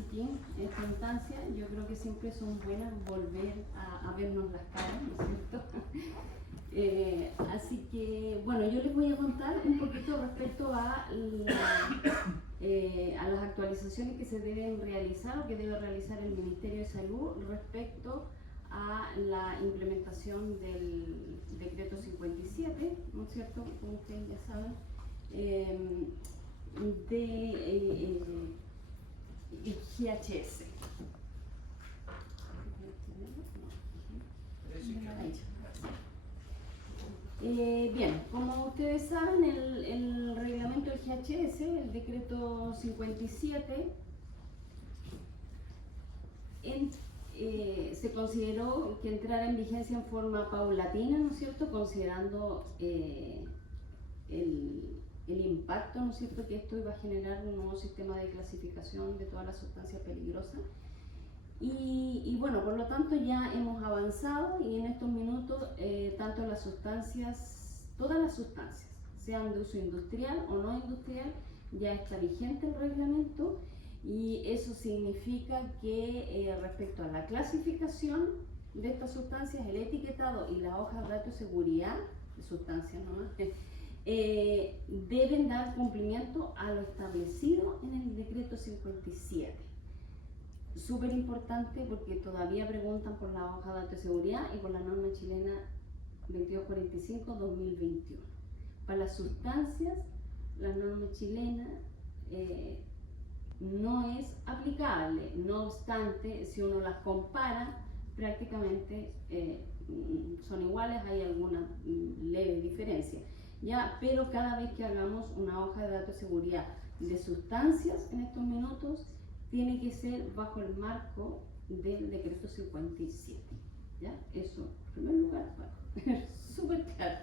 así que en esta instancia yo creo que siempre son buenas volver a vernos las caras, ¿no es cierto? Así que, bueno, yo les voy a contar un poquito respecto a las actualizaciones que se deben realizar o que debe realizar el Ministerio de Salud respecto a la implementación del decreto 57, ¿no es cierto? Como ustedes ya saben, de GHS. Bien, como ustedes saben, el reglamento del GHS, el decreto 57, se consideró que entrara en vigencia en forma paulatina, ¿no es cierto?, considerando el impacto, ¿no es cierto?, que esto iba a generar un nuevo sistema de clasificación de todas las sustancias peligrosas. Y bueno, por lo tanto ya hemos avanzado y en estos minutos tanto las sustancias, todas las sustancias, sean de uso industrial o no industrial, ya está vigente el reglamento, y eso significa que respecto a la clasificación de estas sustancias, el etiquetado y la hoja de datos de seguridad de sustancias nomás, deben dar cumplimiento a lo establecido en el decreto 57. Súper importante porque todavía preguntan por la hoja de datos de seguridad y por la norma chilena 2245-2021. Para las sustancias, la norma chilena no es aplicable, no obstante, si uno las compara, prácticamente son iguales, hay alguna leve diferencia, ¿ya? Pero cada vez que hagamos una hoja de datos de seguridad de sustancias en estos minutos, tiene que ser bajo el marco del decreto 57, ¿ya? Eso, en primer lugar, bueno, súper claro.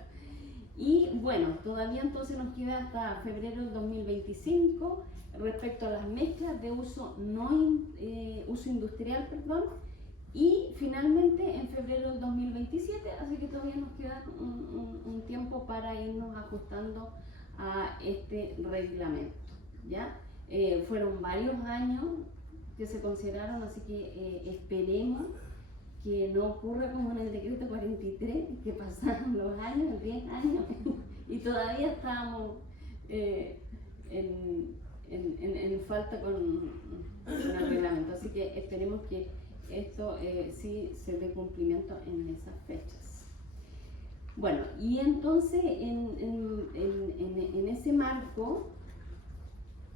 Y bueno, todavía entonces nos queda hasta febrero del 2025 respecto a las mezclas de uso uso industrial, perdón, y finalmente en febrero del 2027, así que todavía nos queda un tiempo para irnos ajustando a este reglamento, ¿ya? Fueron varios años que se consideraron, así que esperemos que no ocurra como en el decreto 43, que pasaron los años, 10 años, y todavía estábamos en falta con el reglamento. Así que esperemos que esto sí se dé cumplimiento en esas fechas. Bueno, y entonces en ese marco,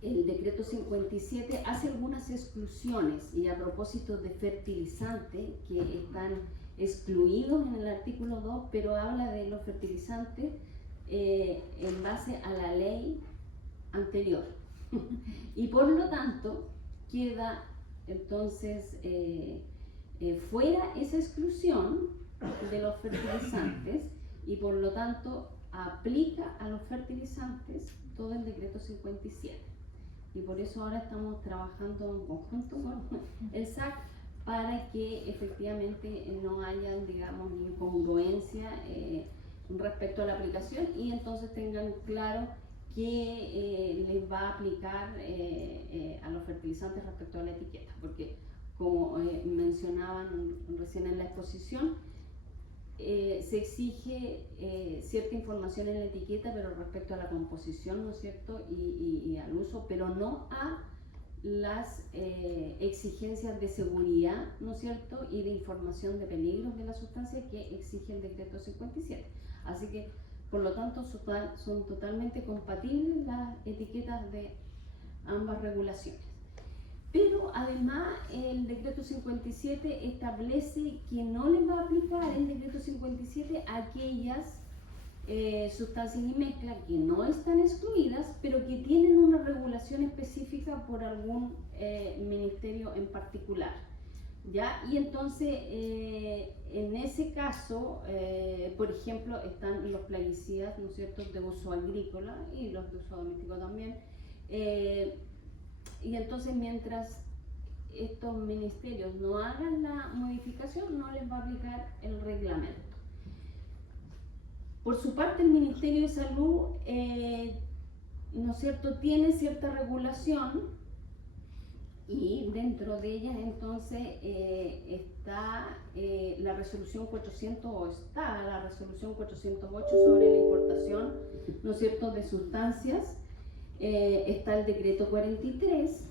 el decreto 57 hace algunas exclusiones, y a propósito de fertilizantes que están excluidos en el artículo 2, pero habla de los fertilizantes en base a la ley anterior. Y por lo tanto queda entonces fuera esa exclusión de los fertilizantes, y por lo tanto aplica a los fertilizantes todo el decreto 57. Y por eso ahora estamos trabajando en conjunto con el SAC para que efectivamente no haya, digamos, incongruencia respecto a la aplicación, y entonces tengan claro que les va a aplicar a los fertilizantes respecto a la etiqueta, porque como mencionaban recién en la exposición, se exige cierta información en la etiqueta, pero respecto a la composición, ¿no es cierto?, y al uso, pero no a las exigencias de seguridad, ¿no es cierto?, y de información de peligros de la sustancia que exige el decreto 57. Así que, por lo tanto, son totalmente compatibles las etiquetas de ambas regulaciones. Pero además el decreto 57 establece que no les va a aplicar el decreto 57 a aquellas sustancias y mezclas que no están excluidas, pero que tienen una regulación específica por algún ministerio en particular, ¿ya? Y entonces en ese caso, por ejemplo, están los plaguicidas, ¿no es cierto?, de uso agrícola, y los de uso doméstico también. Y entonces, mientras estos ministerios no hagan la modificación, no les va a aplicar el reglamento. Por su parte, el Ministerio de Salud, ¿no es cierto?, tiene cierta regulación Y dentro de ellas entonces está la resolución 408 sobre la importación, ¿no es cierto?, de sustancias, está el decreto 43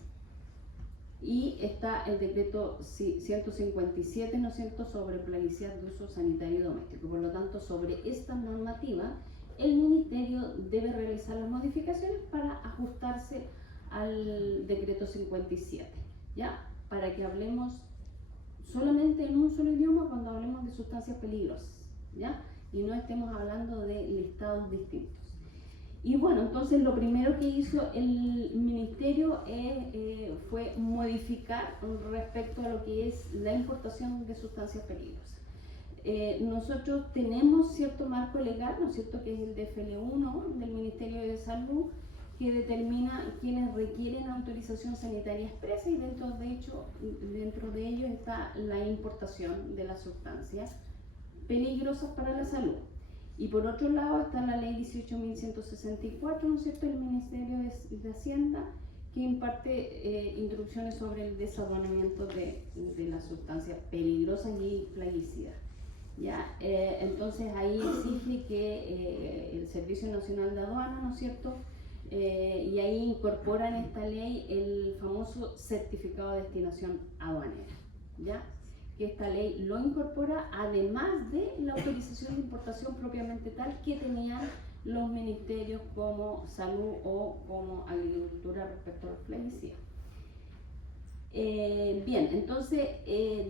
y está el decreto 157, ¿no es cierto?, sobre plaguicida de uso sanitario y doméstico. Por lo tanto, sobre esta normativa, el Ministerio debe realizar las modificaciones para ajustarse al decreto 57, ¿ya? Para que hablemos solamente en un solo idioma cuando hablemos de sustancias peligrosas, ¿ya? Y no estemos hablando de listados distintos. Y bueno, entonces lo primero que hizo el Ministerio fue modificar respecto a lo que es la importación de sustancias peligrosas. Nosotros tenemos cierto marco legal, ¿no es cierto?, que es el DFL1 del Ministerio de Salud, que determina quienes requieren autorización sanitaria expresa, y dentro de ello está la importación de las sustancias peligrosas para la salud. Y por otro lado está la ley 18.164, ¿no es cierto?, del Ministerio de Hacienda, que imparte instrucciones sobre el desaduanamiento de las sustancias peligrosas y plaguicidas. ¿Ya? Entonces ahí exige que el Servicio Nacional de Aduana, ¿no es cierto?, y ahí incorpora en esta ley el famoso certificado de destinación aduanera, ¿ya?, que esta ley lo incorpora además de la autorización de importación propiamente tal que tenían los ministerios como Salud o como Agricultura respecto a los plaguicidas. Bien, entonces,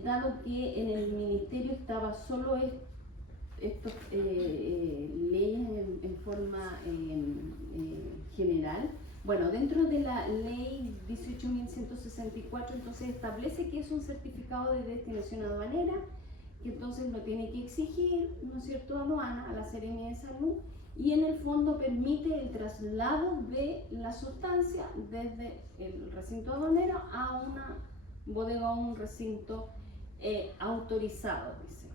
dado que en el ministerio estaba solo estas leyes en forma general, bueno, dentro de la ley 18.164 entonces establece que es un certificado de destinación aduanera, que entonces lo tiene que exigir, ¿no es cierto?, aduana a la Seremia de Salud, y en el fondo permite el traslado de la sustancia desde el recinto aduanero a una bodega o un recinto autorizado, dice.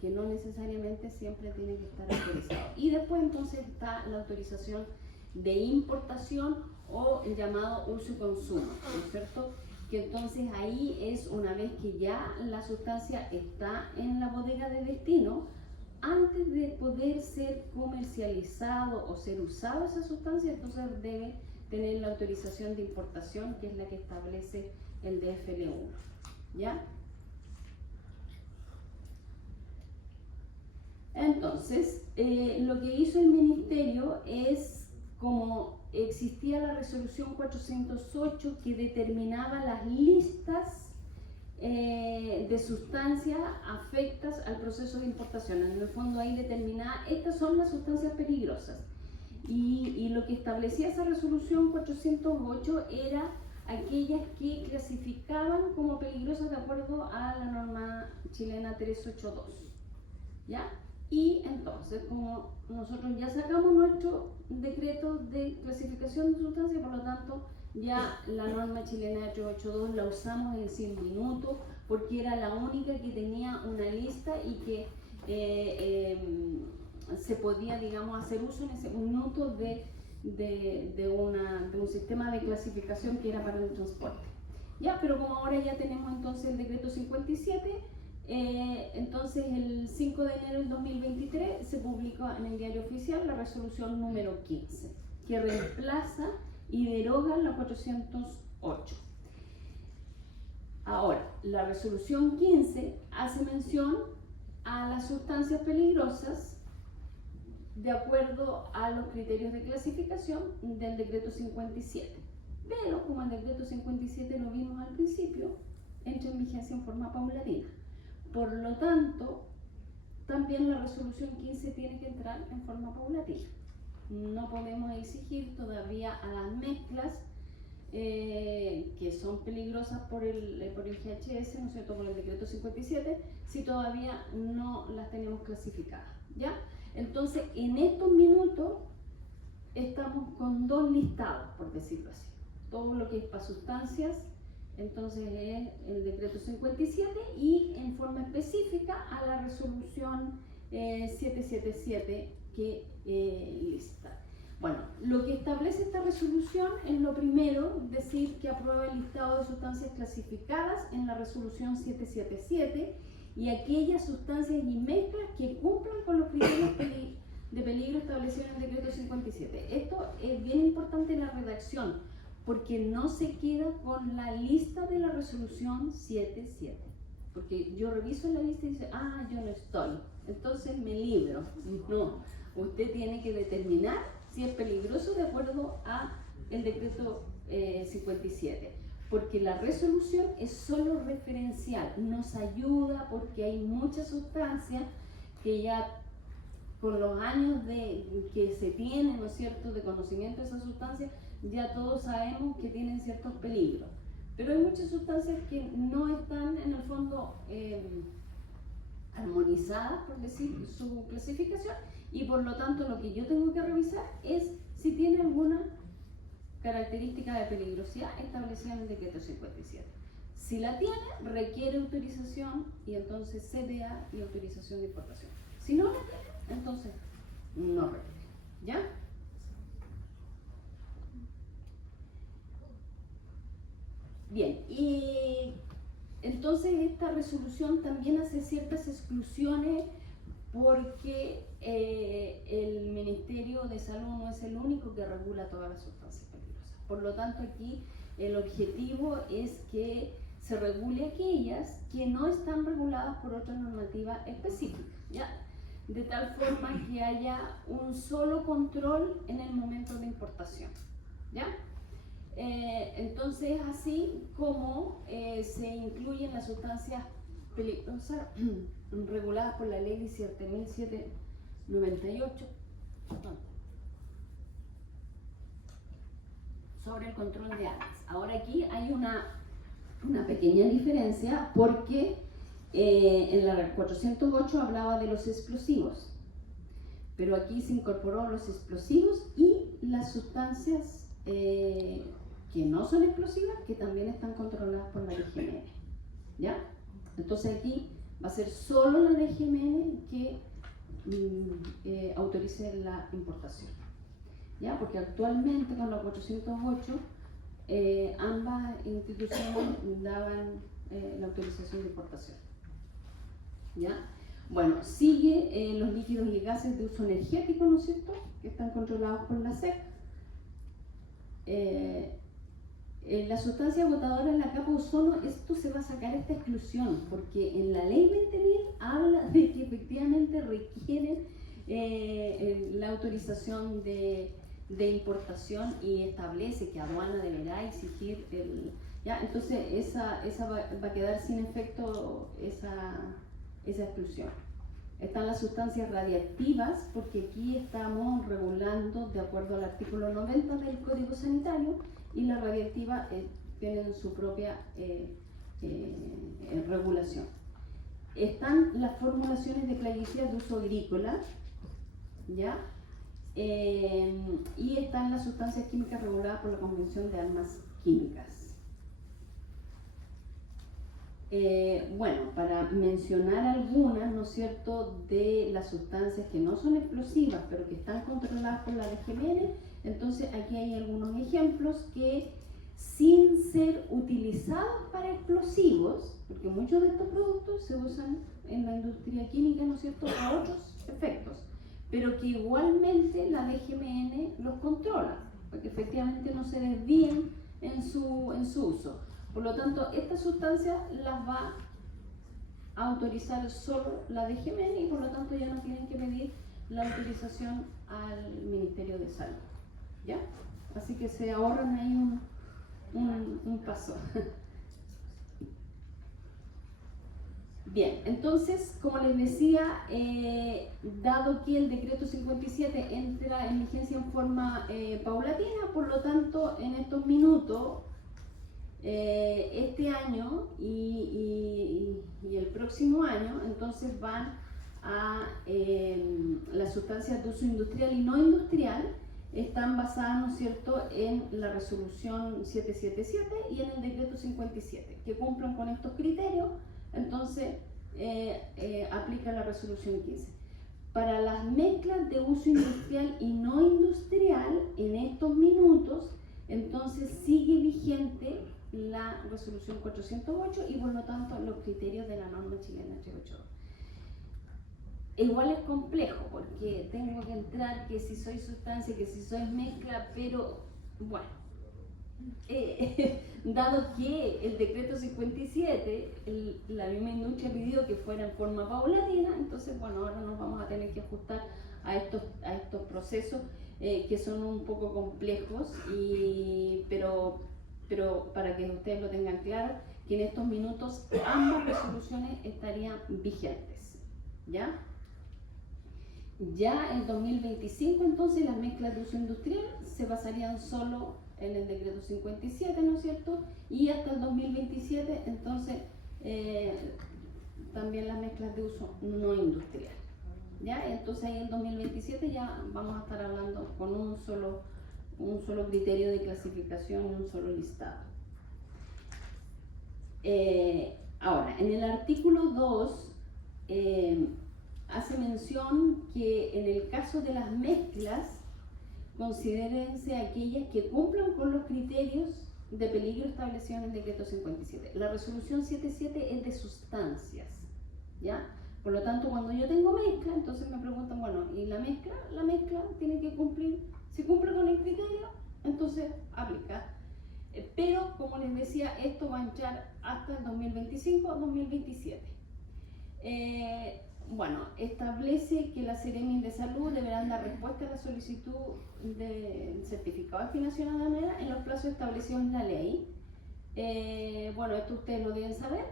Que no necesariamente siempre tiene que estar autorizado. Y después entonces está la autorización de importación o el llamado uso y consumo, ¿no es cierto?, que entonces ahí es una vez que ya la sustancia está en la bodega de destino, antes de poder ser comercializado o ser usado esa sustancia, entonces debe tener la autorización de importación, que es la que establece el DFL1, ¿ya? Entonces, lo que hizo el Ministerio es, como existía la resolución 408 que determinaba las listas de sustancias afectas al proceso de importación. En el fondo ahí determinaba, estas son las sustancias peligrosas. Y lo que establecía esa resolución 408 era aquellas que clasificaban como peligrosas de acuerdo a la norma chilena 382. ¿Ya? Y entonces, como nosotros ya sacamos nuestro decreto de clasificación de sustancias, por lo tanto, ya la norma chilena 382 la usamos en 100 minutos, porque era la única que tenía una lista y que se podía, digamos, hacer uso en ese minuto de un sistema de clasificación que era para el transporte. Ya, pero como ahora ya tenemos entonces el decreto 57, entonces el 5 de enero del 2023 se publicó en el Diario Oficial la resolución número 15, que reemplaza y deroga la 408. Ahora, la resolución 15 hace mención a las sustancias peligrosas de acuerdo a los criterios de clasificación del decreto 57. Pero como el decreto 57 lo vimos al principio, entra en vigencia en forma paulatina. Por lo tanto, también la resolución 15 tiene que entrar en forma paulatina. No podemos exigir todavía a las mezclas que son peligrosas por el GHS, ¿no es cierto?, por el decreto 57, si todavía no las tenemos clasificadas, ¿ya? Entonces, en estos minutos estamos con dos listados, por decirlo así. Todo lo que es para sustancias, entonces es el decreto 57, y en forma específica a la resolución 777 que lista. Bueno, lo que establece esta resolución es lo primero, decir que aprueba el listado de sustancias clasificadas en la resolución 777 y aquellas sustancias y mezclas que cumplan con los criterios de peligro establecidos en el decreto 57. Esto es bien importante en la redacción, porque no se queda con la lista de la resolución 77. Porque yo reviso la lista y dice, yo no estoy, entonces me libro. No, usted tiene que determinar si es peligroso de acuerdo a el decreto 57. Porque la resolución es solo referencial, nos ayuda porque hay muchas sustancias que ya con los años que se tiene, ¿no es cierto?, de conocimiento de esas sustancias, ya todos sabemos que tienen ciertos peligros. Pero hay muchas sustancias que no están en el fondo armonizadas, por decir, su clasificación, y por lo tanto lo que yo tengo que revisar es si tiene alguna característica de peligrosidad establecida en el decreto 57. Si la tiene, requiere autorización y entonces CDA y autorización de importación. Si no la tiene, entonces no requiere. ¿Ya? Bien, y entonces esta resolución también hace ciertas exclusiones porque el Ministerio de Salud no es el único que regula todas las sustancias peligrosas. Por lo tanto, aquí el objetivo es que se regule aquellas que no están reguladas por otra normativa específica, ¿ya? De tal forma que haya un solo control en el momento de importación, ¿ya? Entonces, así como se incluyen las sustancias peligrosas reguladas por la ley 17.798 sobre el control de armas. Ahora aquí hay una pequeña diferencia porque en la 408 hablaba de los explosivos, pero aquí se incorporó los explosivos y las sustancias que no son explosivas, que también están controladas por la DGMN, ¿ya? Entonces aquí va a ser solo la DGMN que autorice la importación, ¿ya? Porque actualmente con la 408 ambas instituciones daban la autorización de importación, ¿ya? Bueno, sigue los líquidos y gases de uso energético, ¿no es cierto?, que están controlados por la SEC. La sustancia agotadora en la capa de ozono, esto se va a sacar esta exclusión, porque en la ley 20.000 habla de que efectivamente requieren la autorización de importación y establece que aduana deberá exigir ¿ya? Entonces esa va a quedar sin efecto esa exclusión. Están las sustancias radiactivas, porque aquí estamos regulando de acuerdo al artículo 90 del Código Sanitario, y las radiactivas tienen su propia regulación. Están las formulaciones de plaguicidas de uso agrícola, ¿ya? Y están las sustancias químicas reguladas por la Convención de Armas Químicas. Bueno, para mencionar algunas, ¿no es cierto?, de las sustancias que no son explosivas, pero que están controladas por la DGMN, entonces aquí hay algunos ejemplos que, sin ser utilizados para explosivos, porque muchos de estos productos se usan en la industria química, ¿no es cierto?, a otros efectos, pero que igualmente la DGMN los controla, porque efectivamente no se desvíen en su uso. Por lo tanto, estas sustancias las va a autorizar solo la DGMN y por lo tanto ya no tienen que pedir la autorización al Ministerio de Salud, ¿ya? Así que se ahorran ahí un paso. Bien, entonces, como les decía, dado que el decreto 57 entra en vigencia en forma paulatina, por lo tanto, en estos minutos, este año y el próximo año, entonces van a las sustancias de uso industrial y no industrial, están basadas, ¿no es cierto?, en la resolución 777 y en el decreto 57, que cumplan con estos criterios, entonces aplica la resolución 15. Para las mezclas de uso industrial y no industrial, en estos minutos, entonces sigue vigente la resolución 408 y por lo tanto los criterios de la norma chilena 382. Igual es complejo porque tengo que entrar que si soy sustancia, que si soy mezcla, pero bueno, dado que el decreto 57, la misma industria pidió que fuera en forma paulatina, entonces bueno, ahora nos vamos a tener que ajustar a estos procesos que son un poco complejos, pero para que ustedes lo tengan claro, que en estos minutos ambas resoluciones estarían vigentes, ¿ya? Ya en 2025 entonces las mezclas de uso industrial se basarían solo en el decreto 57, ¿no es cierto? Y hasta el 2027 entonces también las mezclas de uso no industrial, ¿ya? Entonces ahí en 2027 ya vamos a estar hablando con un solo criterio de clasificación y un solo listado. Ahora, en el artículo 2 hace mención que en el caso de las mezclas, considérense aquellas que cumplan con los criterios de peligro establecidos en el decreto 57. La resolución 77 es de sustancias, ¿ya? Por lo tanto, cuando yo tengo mezcla, entonces me preguntan, bueno, ¿y la mezcla? La mezcla tiene que cumplir, si cumple con el criterio, entonces aplica. Pero, como les decía, esto va a entrar hasta el 2025-2027. Bueno, establece que las Seremi de Salud deberán dar respuesta a la solicitud del certificado de afinación aduanera en los plazos establecidos en la ley. Bueno, esto ustedes lo deben saber.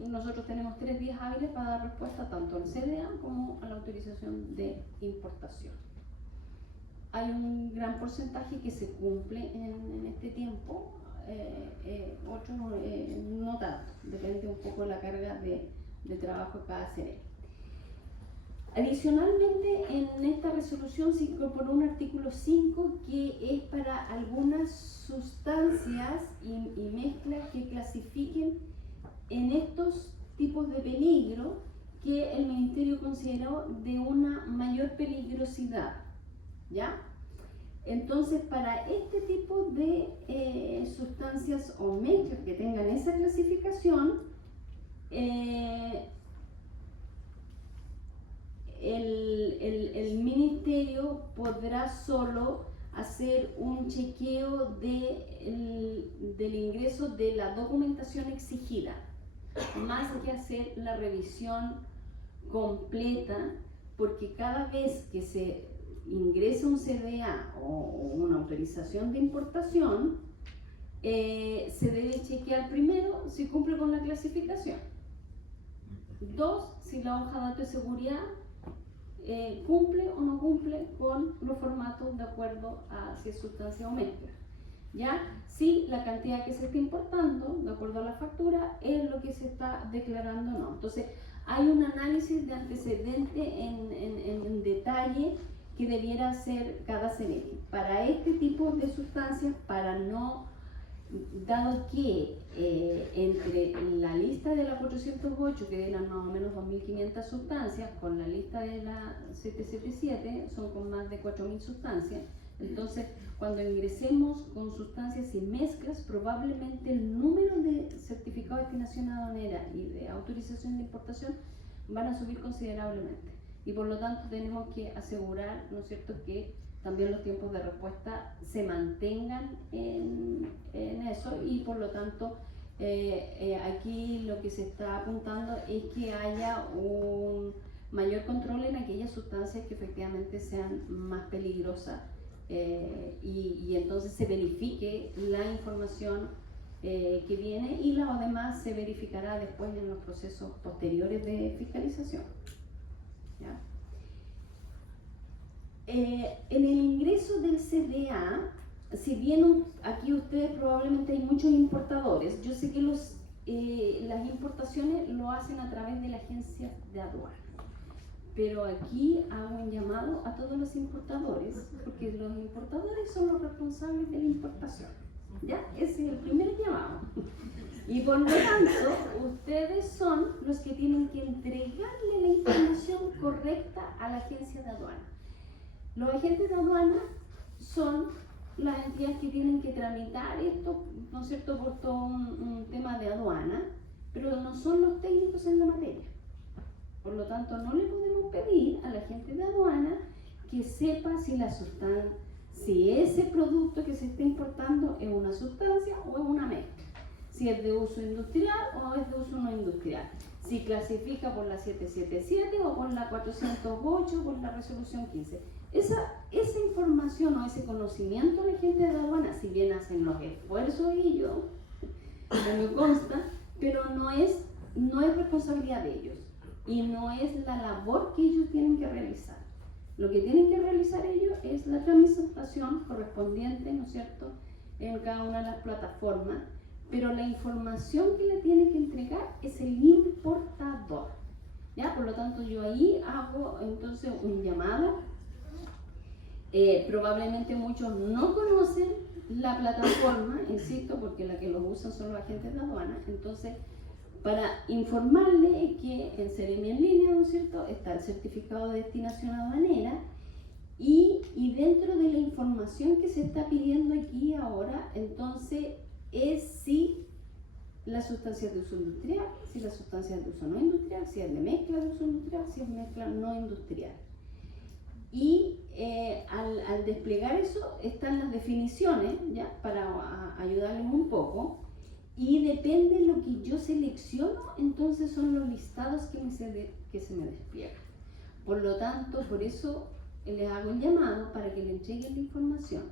Nosotros tenemos 3 días hábiles para dar respuesta tanto al CDA como a la autorización de importación. Hay un gran porcentaje que se cumple en este tiempo, otros no tanto, depende un poco de la carga de trabajo de cada CDA. Adicionalmente, en esta resolución se incorporó un artículo 5 que es para algunas sustancias y mezclas que clasifiquen en estos tipos de peligro que el Ministerio consideró de una mayor peligrosidad, ¿ya? Entonces, para este tipo de sustancias o mezclas que tengan esa clasificación, el Ministerio podrá solo hacer un chequeo del ingreso de la documentación exigida, más que hacer la revisión completa, porque cada vez que se ingresa un CDA o una autorización de importación, se debe chequear primero si cumple con la clasificación. 2, si la hoja de datos de seguridad cumple o no cumple con los formatos de acuerdo a si es sustancia o mezcla. ¿Ya? Si la cantidad que se está importando, de acuerdo a la factura, es lo que se está declarando o no. Entonces, hay un análisis de antecedente en detalle que debiera hacer cada CNEMI. Para este tipo de sustancias, para no, dado que entre la lista de la 408, que eran más o menos 2.500 sustancias, con la lista de la 777, son con más de 4.000 sustancias. Entonces, cuando ingresemos con sustancias y mezclas, probablemente el número de certificados de destinación aduanera y de autorización de importación van a subir considerablemente. Y por lo tanto tenemos que asegurar, ¿no es cierto?, que también los tiempos de respuesta se mantengan en eso, y por lo tanto aquí lo que se está apuntando es que haya un mayor control en aquellas sustancias que efectivamente sean más peligrosas y entonces se verifique la información que viene, y lo demás se verificará después en los procesos posteriores de fiscalización. ¿Ya? En el ingreso del CDA, si bien aquí ustedes probablemente hay muchos importadores, yo sé que las importaciones lo hacen a través de la agencia de aduana, pero aquí hago un llamado a todos los importadores, porque los importadores son los responsables de la importación, ¿ya? Ese es el primer llamado. Y por lo tanto, ustedes son los que tienen que entregarle la información correcta a la agencia de aduana. Los agentes de aduana son las entidades que tienen que tramitar esto, ¿no es cierto?, por todo un tema de aduana, pero no son los técnicos en la materia. Por lo tanto, no le podemos pedir a la agente de aduana que sepa si ese producto que se está importando es una sustancia o es una mezcla, si es de uso industrial o es de uso no industrial, si clasifica por la 777 o por la 408 o por la resolución 15. Esa información o ese conocimiento de la gente de la aduana, si bien hacen los esfuerzos ellos, me consta, pero no es responsabilidad de ellos y no es la labor que ellos tienen que realizar. Lo que tienen que realizar ellos es la tramitación correspondiente, ¿no es cierto?, en cada una de las plataformas, pero la información que le tiene que entregar es el importador, ¿ya? Por lo tanto, yo ahí hago entonces un llamado. Probablemente muchos no conocen la plataforma, insisto, porque la que lo usan son los agentes de aduana. Entonces, para informarle que en Seremi en línea, ¿no es cierto?, está el certificado de destinación aduanera y dentro de la información que se está pidiendo aquí ahora, entonces es si la sustancia es de uso industrial, si la sustancia es de uso no industrial, si es de mezcla de uso industrial, si es mezcla no industrial. Y al desplegar eso están las definiciones, ¿ya?, para ayudarles un poco, y depende de lo que yo selecciono, entonces son los listados que se me despliegan. Por lo tanto, por eso les hago el llamado para que le entreguen la información.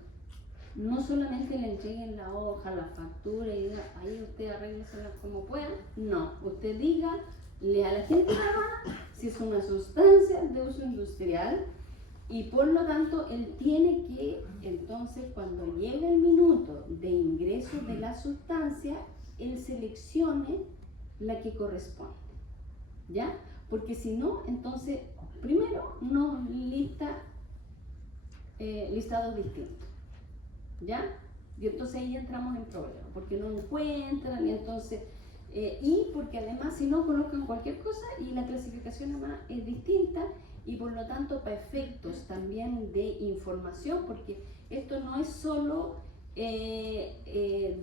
No solamente le entreguen la hoja, la factura y diga, ahí usted arréglesela como pueda. No, usted dígale a la gente si es una sustancia de uso industrial. Y por lo tanto, él tiene que, entonces, cuando llegue el minuto de ingreso de la sustancia, él seleccione la que corresponde, ¿ya? Porque si no, entonces, primero, nos lista listados distintos, ¿ya? Y entonces ahí entramos en problemas, porque no encuentran, y entonces... y porque además, si no, colocan cualquier cosa y la clasificación además es distinta, y por lo tanto para efectos también de información, porque esto no es solo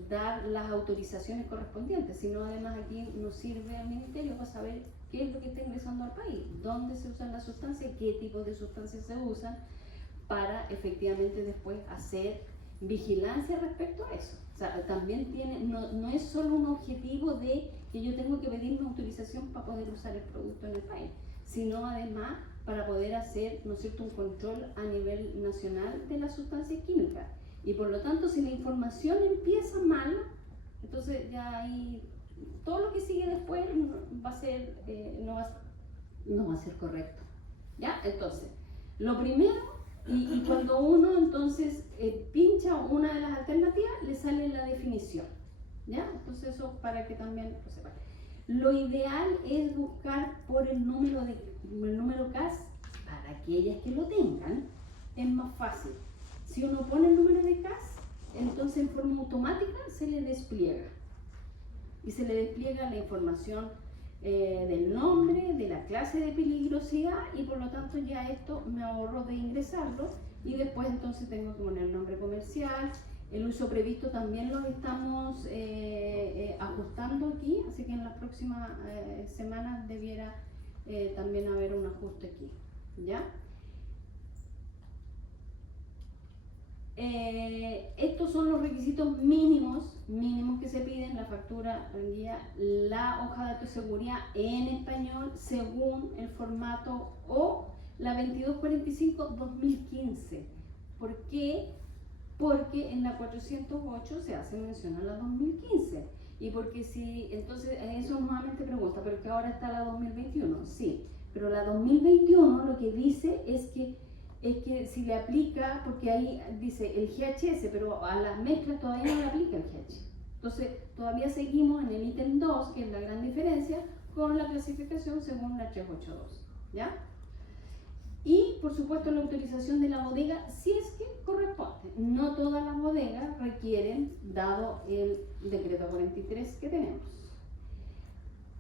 dar las autorizaciones correspondientes, sino además aquí nos sirve al ministerio para saber qué es lo que está ingresando al país, dónde se usan las sustancias, qué tipo de sustancias se usan, para efectivamente después hacer vigilancia respecto a eso. O sea, también no es solo un objetivo de que yo tengo que pedir una autorización para poder usar el producto en el país, sino además para poder hacer, ¿no es cierto?, un control a nivel nacional de las sustancias químicas. Y por lo tanto, si la información empieza mal, entonces ya ahí todo lo que sigue después va a ser, no va a ser correcto, ¿ya? Entonces, lo primero, y cuando uno entonces pincha una de las alternativas, le sale la definición, ¿ya? Entonces eso para que también lo sepan. Lo ideal es buscar por el número CAS, para aquellas que lo tengan, es más fácil. Si uno pone el número de CAS, entonces en forma automática se le despliega. Y se le despliega la información del nombre, de la clase de peligrosidad, y por lo tanto ya esto me ahorro de ingresarlo, y después entonces tengo que poner el nombre comercial. El uso previsto también lo estamos ajustando aquí, así que en las próximas semanas debiera también haber un ajuste aquí, ¿ya? Estos son los requisitos mínimos que se piden: la factura, la guía, la hoja de autoseguridad en español según el formato, o la 2245-2015. ¿Por qué? Porque en la 408 se hace mención a la 2015. Y porque si, entonces, eso nuevamente pregunta, pero que ahora está la 2021. Sí, pero la 2021 lo que dice es que si le aplica, porque ahí dice el GHS, pero a las mezclas todavía no le aplica el GHS. Entonces, todavía seguimos en el ítem 2, que es la gran diferencia, con la clasificación según la 382, ¿ya? Y, por supuesto, la autorización de la bodega, si es que corresponde. No todas las bodegas requieren, dado el decreto 43 que tenemos.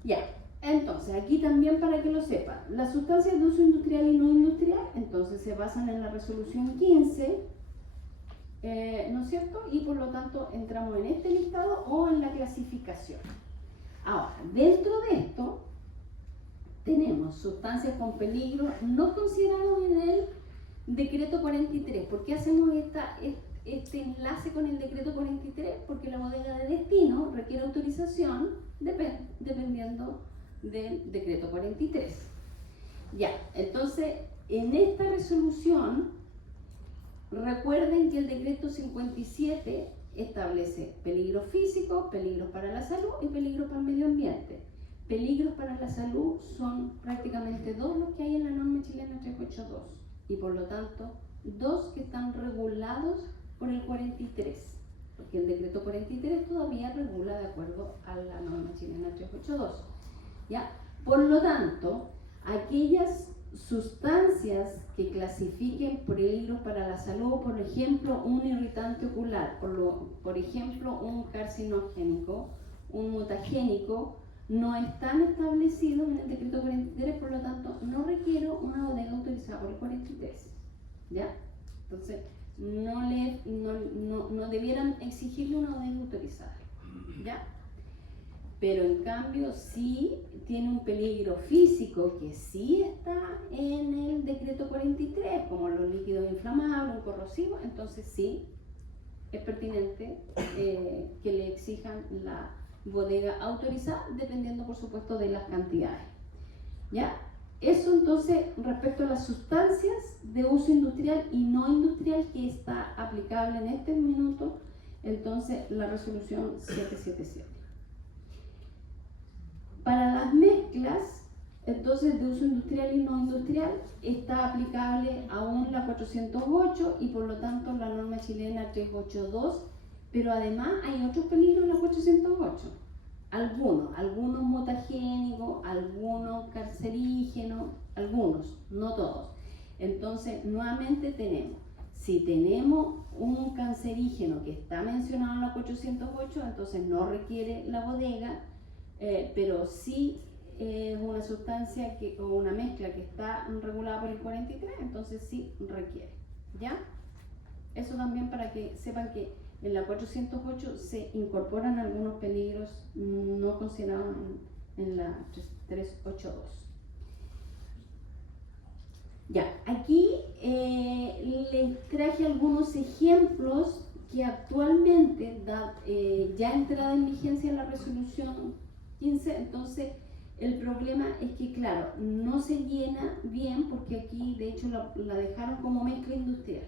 Ya, entonces aquí también para que lo sepan, las sustancias de uso industrial y no industrial, entonces se basan en la resolución 15, ¿no es cierto? Y por lo tanto entramos en este listado o en la clasificación. Ahora, dentro de esto tenemos sustancias con peligro no considerados en el decreto 43. ¿Por qué hacemos este enlace con el decreto 43? Porque la bodega de destino requiere autorización dependiendo del decreto 43. Ya, entonces en esta resolución recuerden que el decreto 57 establece peligros físicos, peligros para la salud y peligros para el medio ambiente. Peligros para la salud son prácticamente dos los que hay en la norma chilena 382 y por lo tanto dos que están regulados por el 43, porque el decreto 43 todavía regula de acuerdo a la norma chilena 382. ¿Ya? Por lo tanto, aquellas sustancias que clasifiquen peligros para la salud, por ejemplo, un irritante ocular, por ejemplo, un carcinogénico, un mutagénico, no están establecidos en el decreto 43, por lo tanto, no requiero una bodega autorizada por el 43. ¿Ya? Entonces, no debieran exigirle una bodega autorizada. ¿Ya? Pero en cambio sí tiene un peligro físico que sí está en el decreto 43, como los líquidos inflamables, un corrosivo, entonces sí es pertinente que le exijan la bodega autorizada, dependiendo por supuesto de las cantidades. ¿Ya? Eso entonces respecto a las sustancias de uso industrial y no industrial que está aplicable en este minuto, entonces la resolución 777. Para las mezclas, entonces de uso industrial y no industrial, está aplicable aún la 408 y por lo tanto la norma chilena 382, pero además hay otros peligros en la 408. Algunos mutagénicos, algunos cancerígenos, algunos, no todos. Entonces, nuevamente si tenemos un cancerígeno que está mencionado en la 408, entonces no requiere la bodega, pero sí es una sustancia o una mezcla que está regulada por el 43, entonces sí requiere. ¿Ya? Eso también para que sepan que en la 408 se incorporan algunos peligros no considerados en la 382. Ya, aquí les traje algunos ejemplos que actualmente ya entrada en vigencia la resolución 15, entonces el problema es que claro, no se llena bien porque aquí de hecho la dejaron como mezcla industrial.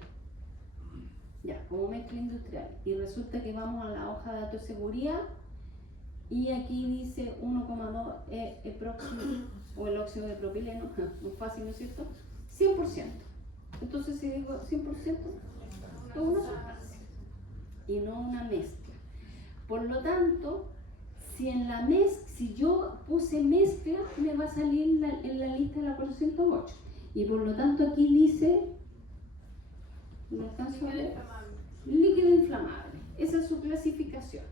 Ya, como mezcla industrial. Y resulta que vamos a la hoja de datos de seguridad y aquí dice 1,2 eproxi o el óxido de propileno, muy fácil, ¿no es cierto? 100%. Entonces si digo 100%, es una sustancia y no una mezcla. Por lo tanto, si yo puse mezcla, me va a salir en la lista de la 408. Y por lo tanto aquí dice, no alcanzo a ver, líquido inflamable. Esa es su clasificación.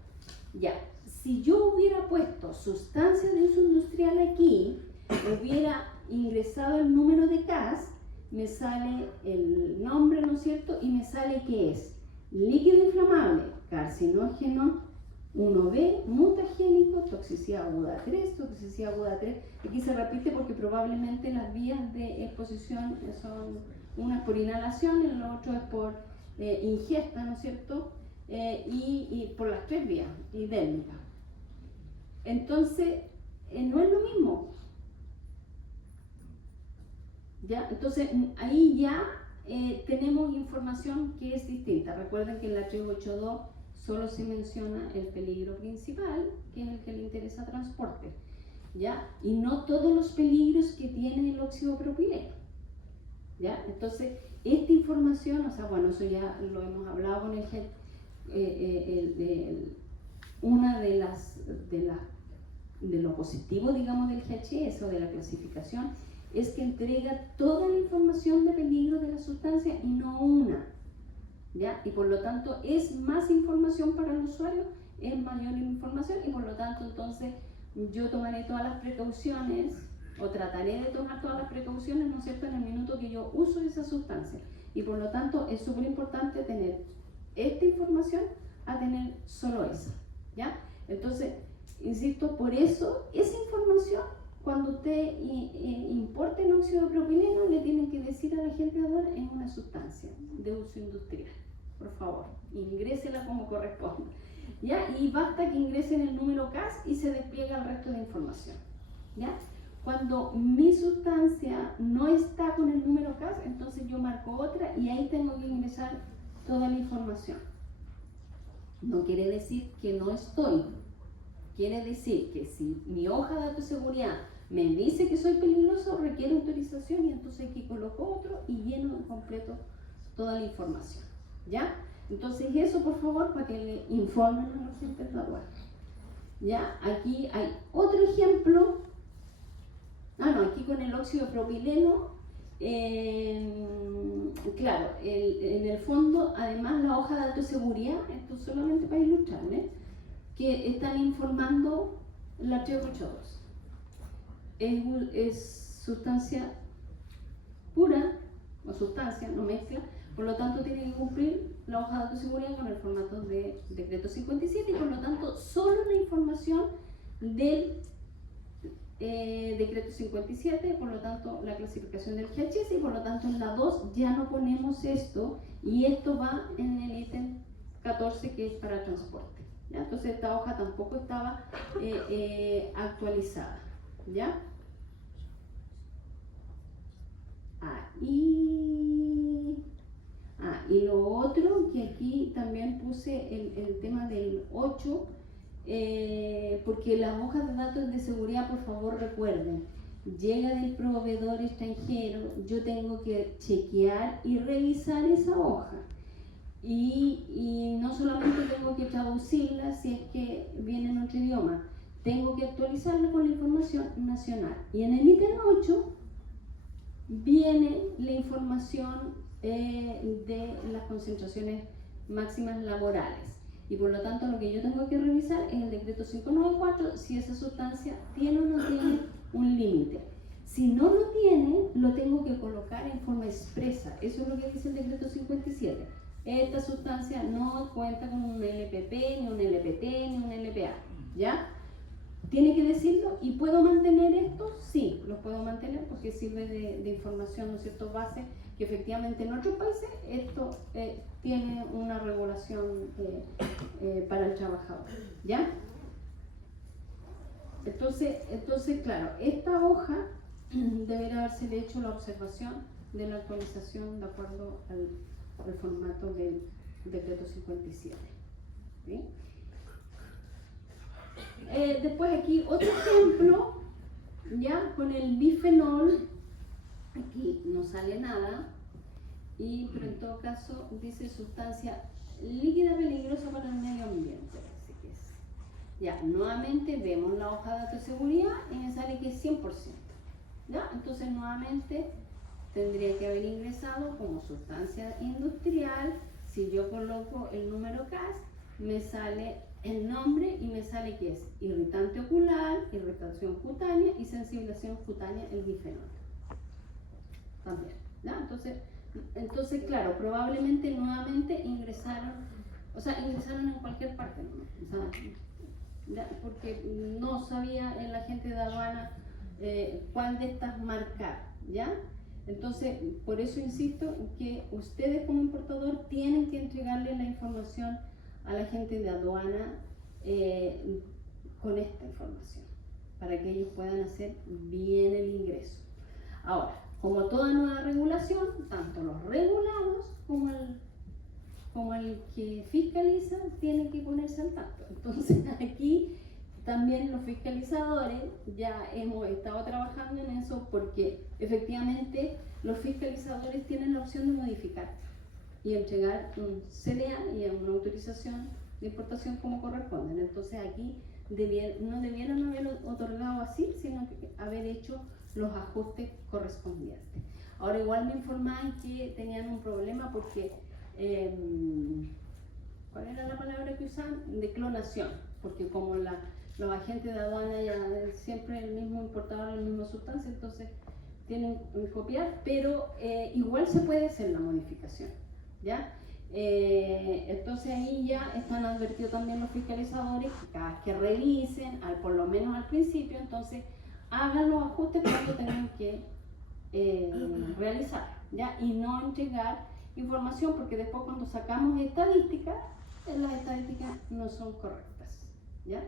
Ya, si yo hubiera puesto sustancia de uso industrial aquí, hubiera ingresado el número de CAS, me sale el nombre, ¿no es cierto? Y me sale que es líquido inflamable, carcinógeno 1B, mutagénico, toxicidad aguda 3, toxicidad aguda 3. Aquí se repite porque probablemente las vías de exposición son una por inhalación y lo otro es por ingesta, ¿no es cierto? Y por las tres vías idénticas. Entonces, no es lo mismo. ¿Ya? Entonces, ahí ya tenemos información que es distinta. Recuerden que en la 382 solo se menciona el peligro principal, que es el que le interesa transporte, ¿ya? Y no todos los peligros que tiene el óxido propileno, ¿ya? Entonces, esta información, o sea, bueno, eso ya lo hemos hablado con una de lo positivo, digamos, del GHS o de la clasificación, es que entrega toda la información de peligro de la sustancia y no una, ¿ya? Y por lo tanto es más información para el usuario, es mayor información y por lo tanto entonces yo tomaré todas las precauciones o trataré de tomar todas las precauciones, ¿no es cierto?, en el minuto que yo uso esa sustancia. Y por lo tanto es súper importante tener esta información a tener solo esa, ¿ya? Entonces, insisto, por eso esa información, cuando usted importe el óxido de propileno, le tienen que decir a la gente de aduana, es una sustancia de uso industrial. Por favor, ingrésela como corresponde, ¿ya? Y basta que ingresen el número CAS y se despliega el resto de información, ¿ya? Cuando mi sustancia no está con el número CAS, entonces yo marco otra y ahí tengo que ingresar toda la información. No quiere decir que no estoy. Quiere decir que si mi hoja de datos de seguridad me dice que soy peligroso, requiere autorización y entonces aquí coloco otro y lleno en completo toda la información, ¿ya? Entonces eso, por favor, para que le informen a los agentes de aduana. ¿Ya? Aquí hay otro ejemplo. Aquí con el óxido de propileno, claro, en el fondo, además la hoja de datos de seguridad, esto solamente para ilustrarles, que están informando la 382. Es sustancia pura, o sustancia, no mezcla, por lo tanto tiene que cumplir la hoja de datos de seguridad con el formato de decreto 57 y por lo tanto solo la información del decreto 57, por lo tanto la clasificación del GHS y por lo tanto en la 2 ya no ponemos esto y esto va en el ítem 14 que es para transporte, ¿ya? Entonces esta hoja tampoco estaba actualizada, ¿ya? Y lo otro que aquí también puse el tema del 8, porque las hojas de datos de seguridad, por favor recuerden, llega del proveedor extranjero, yo tengo que chequear y revisar esa hoja. Y no solamente tengo que traducirla si es que viene en otro idioma, tengo que actualizarla con la información nacional. Y en el ítem 8 viene la información de las concentraciones máximas laborales. Y por lo tanto lo que yo tengo que revisar es el decreto 594, si esa sustancia tiene o no tiene un límite. Si no lo tiene, lo tengo que colocar en forma expresa. Eso es lo que dice el decreto 57. Esta sustancia no cuenta con un LPP, ni un LPT, ni un LPA, ¿ya? Tiene que decirlo. ¿Y puedo mantener esto? Sí, lo puedo mantener porque sirve de información, ¿no es cierto?, base, que efectivamente en otros países esto tiene una regulación para el trabajador, ¿ya? Entonces, claro, esta hoja deberá haberse hecho la observación de la actualización de acuerdo al formato del decreto 57, ¿sí? Después aquí otro ejemplo, ya con el bifenol, aquí no sale nada, pero en todo caso dice sustancia líquida peligrosa para el medio ambiente, parece que es. Ya, nuevamente vemos la hoja de datos de seguridad y me sale que es 100%, ¿ya? Entonces nuevamente tendría que haber ingresado como sustancia industrial. Si yo coloco el número CAS, me sale el nombre y me sale que es irritante ocular, irritación cutánea y sensibilización cutánea, el bifenol también, ¿ya? Entonces claro, probablemente nuevamente ingresaron en cualquier parte, ¿no? O sea, ¿ya? Porque no sabía el agente de aduana cuál de estas marcar, ¿ya? Entonces, por eso insisto en que ustedes como importador tienen que entregarle la información a la gente de aduana con esta información, para que ellos puedan hacer bien el ingreso. Ahora, como toda nueva regulación, tanto los regulados como el que fiscaliza tienen que ponerse al tanto. Entonces aquí también los fiscalizadores ya hemos estado trabajando en eso, porque efectivamente los fiscalizadores tienen la opción de modificar y entregar un CDA y una autorización de importación como corresponden. Entonces aquí no debieron haber otorgado así, sino que haber hecho los ajustes correspondientes. Ahora igual me informaban que tenían un problema porque ¿cuál era la palabra que usaban? De clonación, porque como los agentes de aduana ya siempre el mismo importador, la misma sustancia, entonces tienen que copiar, pero igual se puede hacer la modificación, ¿ya? Entonces ahí ya están advertidos también los fiscalizadores que cada vez que revisen, por lo menos al principio, entonces hagan los ajustes cuando tengan que realizar, ¿ya? Y no entregar información, porque después cuando sacamos estadísticas, las estadísticas no son correctas, ¿ya?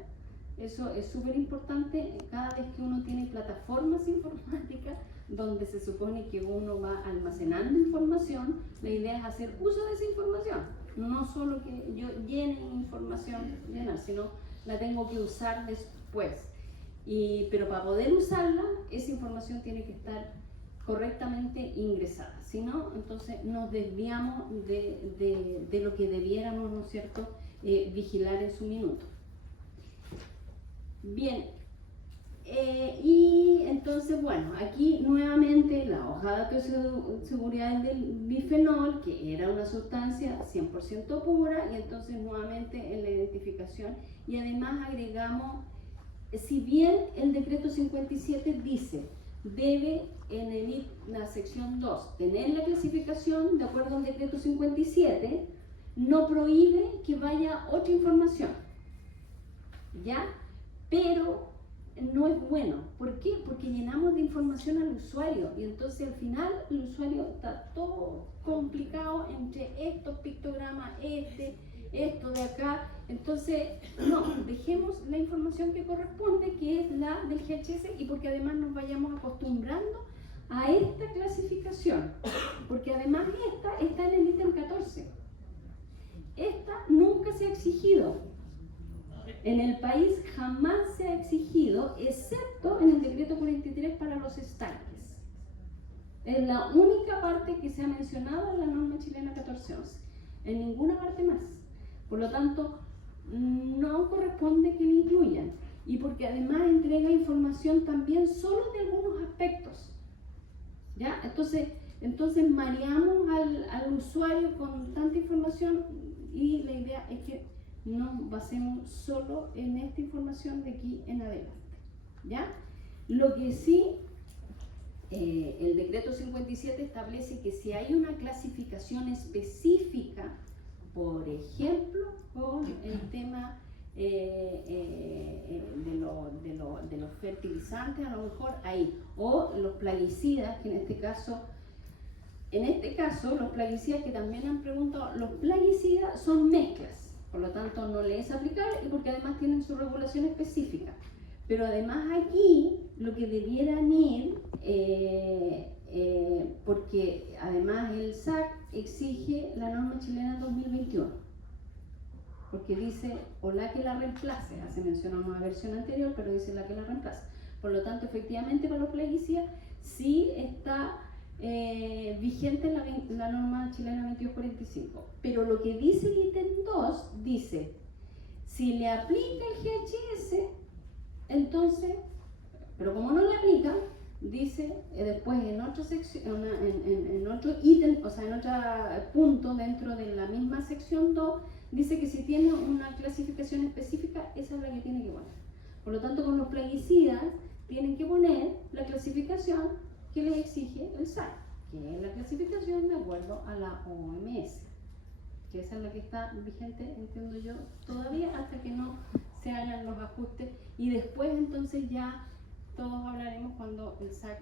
Eso es súper importante cada vez que uno tiene plataformas informáticas donde se supone que uno va almacenando información. La idea es hacer uso de esa información, no solo que yo llene información, sino la tengo que usar después. Pero para poder usarla, esa información tiene que estar correctamente ingresada, si no, entonces nos desviamos de lo que debiéramos, ¿no es cierto?, vigilar en su minuto. Bien, y entonces, bueno, aquí nuevamente la hoja de datos de seguridad del bifenol, que era una sustancia 100% pura, y entonces nuevamente en la identificación, y además agregamos, si bien el decreto 57 dice, debe en la sección 2 tener la clasificación de acuerdo al decreto 57, no prohíbe que vaya otra información, ¿ya? Pero no es bueno. ¿Por qué? Porque llenamos de información al usuario y entonces al final el usuario está todo complicado entre estos pictogramas, esto de acá. Entonces, no, dejemos la información que corresponde, que es la del GHS, y porque además nos vayamos acostumbrando a esta clasificación, porque además esta está en el ítem 14. Esta nunca se ha exigido. En el país jamás se ha exigido, excepto en el decreto 43 para los estanques. Es la única parte que se ha mencionado en la norma chilena 1411. En ninguna parte más. Por lo tanto, no corresponde que lo incluyan. Y porque además entrega información también solo de algunos aspectos, ¿ya? Entonces mareamos al usuario con tanta información y la idea es que nos basemos solo en esta información de aquí en adelante, ¿ya? Lo que sí, el decreto 57 establece que si hay una clasificación específica, por ejemplo, con el tema de los fertilizantes, a lo mejor ahí, o los plaguicidas, que en este caso los plaguicidas que también han preguntado, los plaguicidas son mezclas. Por lo tanto, no le es aplicable y porque además tienen su regulación específica. Pero además aquí, lo que debieran ir, porque además el SAC exige la norma chilena 2021, porque dice, o la que la reemplace, hace mención a una versión anterior, pero dice la que la reemplace. Por lo tanto, efectivamente, para los plaguicidas sí está vigente la norma chilena 2245, pero lo que dice el ítem 2 dice, si le aplica el GHS, entonces, pero como no le aplica, dice después en otra sección, en otro ítem, o sea, en otro punto dentro de la misma sección 2, dice que si tiene una clasificación específica, esa es la que tiene que poner. Por lo tanto, con los plaguicidas tienen que poner la clasificación que les exige el SAC, que es la clasificación de acuerdo a la OMS, que esa es la que está vigente, entiendo yo, todavía hasta que no se hagan los ajustes, y después entonces ya todos hablaremos cuando el SAC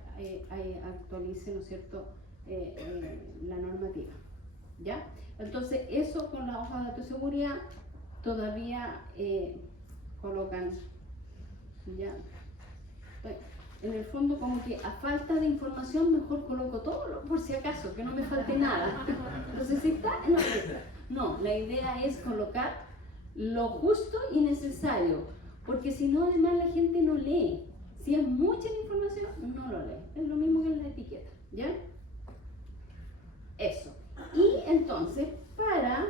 actualice, ¿no es cierto?, la normativa, ¿ya? Entonces eso con la hoja de datos de seguridad todavía colocan, ¿ya? En el fondo, como que a falta de información mejor coloco todo por si acaso, que no me falte nada. Entonces, si está en la letra. No, la idea es colocar lo justo y necesario, porque si no, además la gente no lee. Si es mucha la información, no lo lee. Es lo mismo que en la etiqueta, ¿ya? Eso. Y entonces, para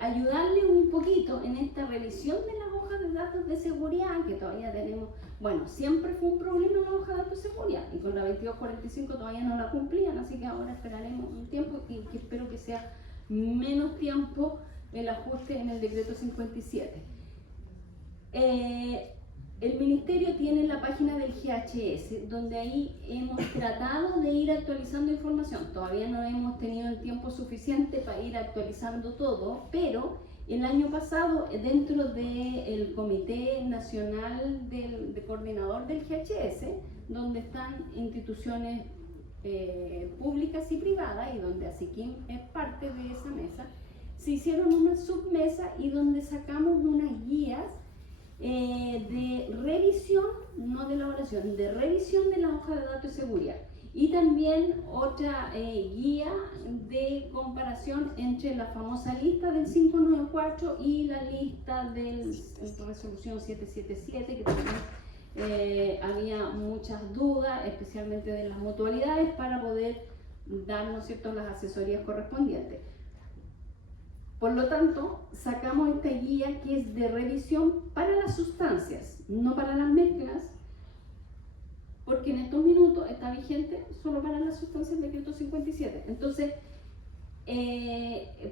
ayudarle un poquito en esta revisión de las hojas de datos de seguridad, que todavía tenemos, bueno, siempre fue un problema la hoja de datos de seguridad, y con la 2245 todavía no la cumplían, así que ahora esperaremos un tiempo y que espero que sea menos tiempo el ajuste en el decreto 57. El Ministerio tiene la página del GHS, donde ahí hemos tratado de ir actualizando información. Todavía no hemos tenido el tiempo suficiente para ir actualizando todo, pero el año pasado, dentro del Comité Nacional de Coordinador del GHS, donde están instituciones públicas y privadas, y donde Asiquim es parte de esa mesa, se hicieron una submesa y donde sacamos unas guías de revisión, no de elaboración, de revisión de la hoja de datos de seguridad, y también otra guía de comparación entre la famosa lista del 594 y la lista de la resolución 777, que también había muchas dudas, especialmente de las mutualidades, para poder dar, ¿no es cierto?, las asesorías correspondientes. Por lo tanto, sacamos esta guía que es de revisión para las sustancias, no para las mezclas, porque en estos minutos está vigente solo para las sustancias el decreto 57. Entonces,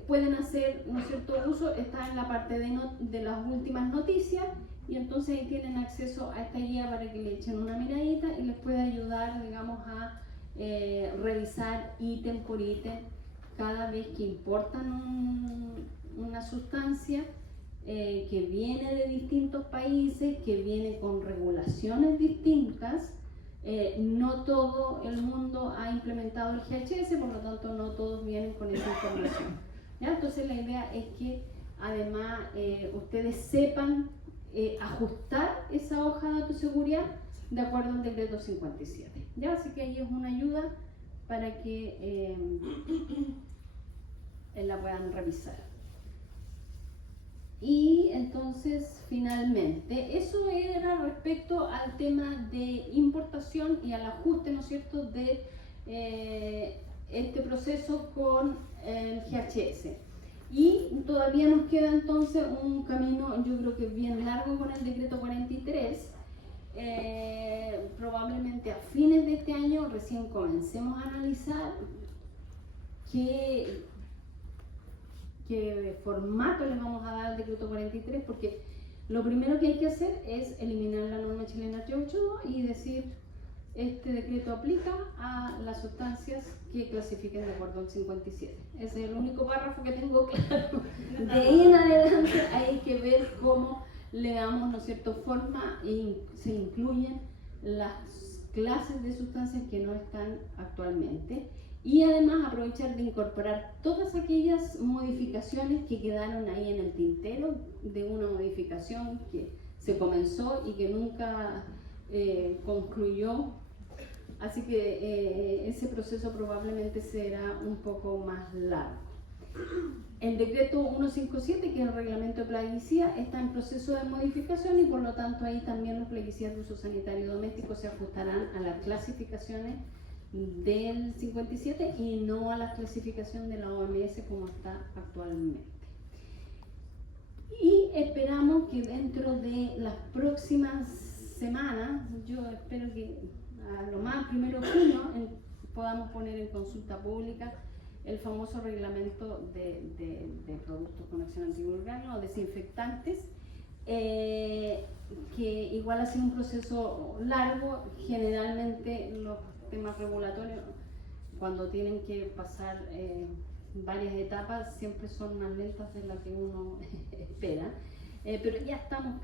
pueden hacer, ¿no es cierto?, uso, está en la parte de las últimas noticias, y entonces ahí tienen acceso a esta guía para que le echen una miradita y les pueda ayudar, digamos, a revisar ítem por ítem cada vez que importan una sustancia que viene de distintos países, que viene con regulaciones distintas. No todo el mundo ha implementado el GHS, por lo tanto no todos vienen con esa información. ¿Ya? Entonces la idea es que además ustedes sepan ajustar esa hoja de datos de seguridad de acuerdo al decreto 57. ¿Ya? Así que ahí es una ayuda para que la puedan revisar. Y entonces, finalmente, eso era respecto al tema de importación y al ajuste, ¿no es cierto?, de este proceso con el GHS. Y todavía nos queda entonces un camino, yo creo que bien largo, con el decreto 43. Probablemente a fines de este año recién comencemos a analizar qué formato le vamos a dar al decreto 43, porque lo primero que hay que hacer es eliminar la norma chilena 382 y decir, este decreto aplica a las sustancias que clasifiquen de acuerdo al 57. Ese es el único párrafo que tengo claro. De ahí en adelante hay que ver cómo le damos, ¿no es cierto?, forma y se incluyen las clases de sustancias que no están actualmente, y además aprovechar de incorporar todas aquellas modificaciones que quedaron ahí en el tintero de una modificación que se comenzó y que nunca concluyó. Así que ese proceso probablemente será un poco más largo. El decreto 157, que es el reglamento de plaguicidas, está en proceso de modificación, y por lo tanto ahí también los plaguicidas de uso sanitario y doméstico se ajustarán a las clasificaciones del 57 y no a la clasificación de la OMS como está actualmente. Y esperamos que dentro de las próximas semanas, yo espero que a lo más 1 de junio podamos poner en consulta pública el famoso reglamento de productos con acción antimicrobiana o desinfectantes, que igual ha sido un proceso largo. Generalmente los temas regulatorios, cuando tienen que pasar varias etapas, siempre son más lentas de las que uno espera, pero ya estamos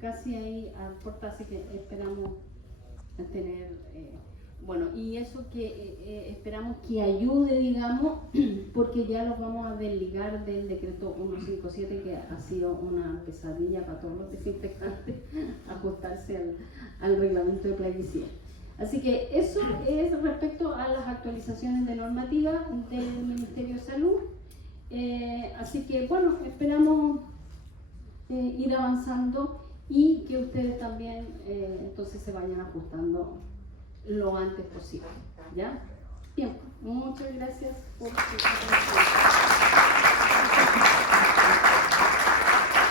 casi ahí a puerta, así que esperamos tener, bueno, y eso que esperamos que ayude, digamos, porque ya los vamos a desligar del decreto 157, que ha sido una pesadilla para todos los desinfectantes ajustarse al reglamento de plaguicidas. Así que eso es respecto a las actualizaciones de normativa del Ministerio de Salud. Así que bueno, esperamos ir avanzando y que ustedes también entonces se vayan ajustando lo antes posible. ¿Ya? Bien, muchas gracias por su atención.